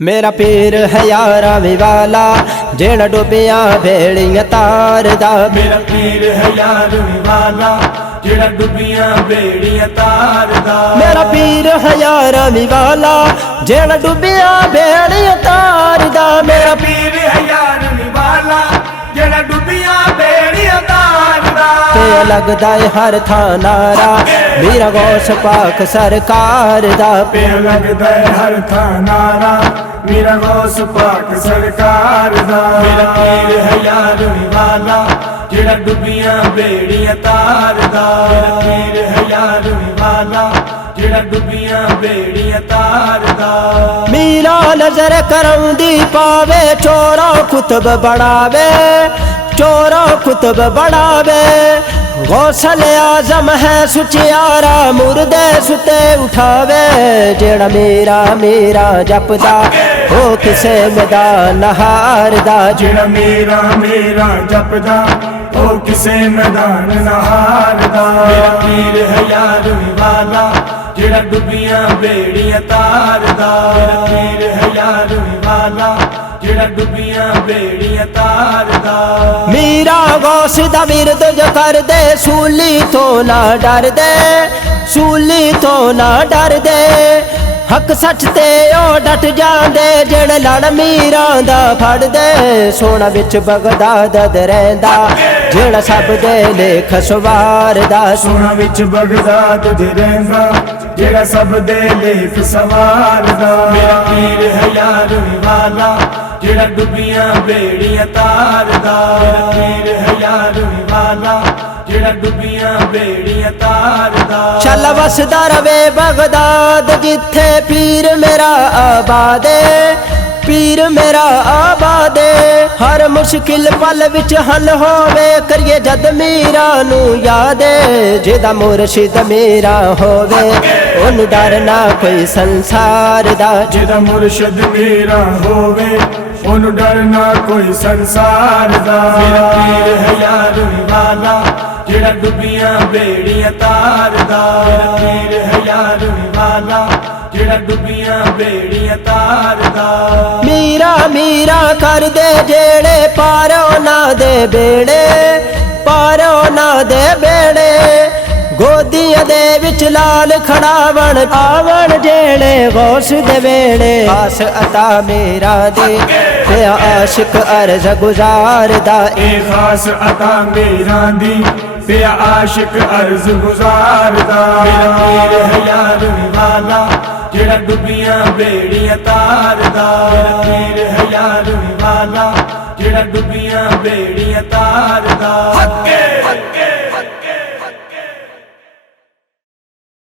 मेरा पीर है यारा वाला जेड़ा डुबिया भेड़ियां तारदा। मेरा पीर है यार वाला जेड़ा डुबिया भेड़ियां तारदा। मेरा पीर है यारा वाला जेड़ा डुबिया भेड़ियां तारदा। मेरा पीर है यार वाला जेड़ा डुबिया भेड़ियां तारदा। ते लगदा है हर थां नारा मेरा गौस पाक सरकार दा। पे लगदा है हर थां नारा मेरा गौस पाक सरकार दा। मेरा पीर है यार वाला जेड़ा डुबिया भेड़ियां तारदा। मेरा पीर है यार वाला जेड़ा डुबिया भेड़ियां तारदा। मेरा नजर करौंदी पावे चोरा कुतब बढ़ावे, चोरा कुतब बढ़ावे। गौसल आजम है सुचियारा मुर्दे सुते उठावे। जेड़ा मेरा मेरा जपदा हो किसे मैदान हारदा। जेड़ा मेरा मेरा जपदा ओ किसे मैदान नहारदा। मेरा पीर है यार वाला जेड़ा डुबिया भेड़ियां तारदा। मेरा पीर है यार वाला जेड़ा डुबिया भेड़ियां तारदा। मेरा गौस दा विरद जो कर दे सूली तो ना डर दे, सूली तो ना डर दे। हक सच ते ओ डट जांदे जेड़े लड़ मीरां दा फड़ दे। सोना विच बगदाद रहिंदा जेड़ा सब दे लेख सवारदा। सोना विच बगदाद रहिंदा जेड़ा सब दे लेख सवारदा। मेरा पीर है यार वाला जेड़ा डुबिया भेड़ियां तारदा। मेरा पीर है यार वाला जेड़ा डुबिया भेड़ियां तारदा। चल वसदा रवे बगदाद जिथे पीर मेरा आबादे, पीर मेरा आबादे। हर मुश्किल पल विच हल होवे करिए जद मीरा नू यादे। जेदा मुर्शिद मेरा होवे ओनू डर ना कोई संसार दा। जेदा मुर्शिद मेरा होवे ओनू डर ना कोई संसार दा। मेरा पीर है यार वाला जेड़ा डुबिया भेड़ियां तारदा। मेरा पीर है यार वाला जेड़ा डुबिया भेड़ियां तारदा। मीरा मीरा कर दे जेड़े पारो ना दे बेड़े, पारो ना दे बेड़े। गोदिया दे विच लाल खड़ावन आवन जेड़े गौस दे वेड़े। खास अता मेरा दे ते आशिक अर्ज गुजारदा। ए खास अता मेरा दी ते आशिक अर्ज गुजारदा। मेरा पीर है यार वाला जेड़ा डुबिया भेड़ियां तारदा। मेरा पीर है यार वाला जेड़ा डुबिया भेड़ियां तारदा।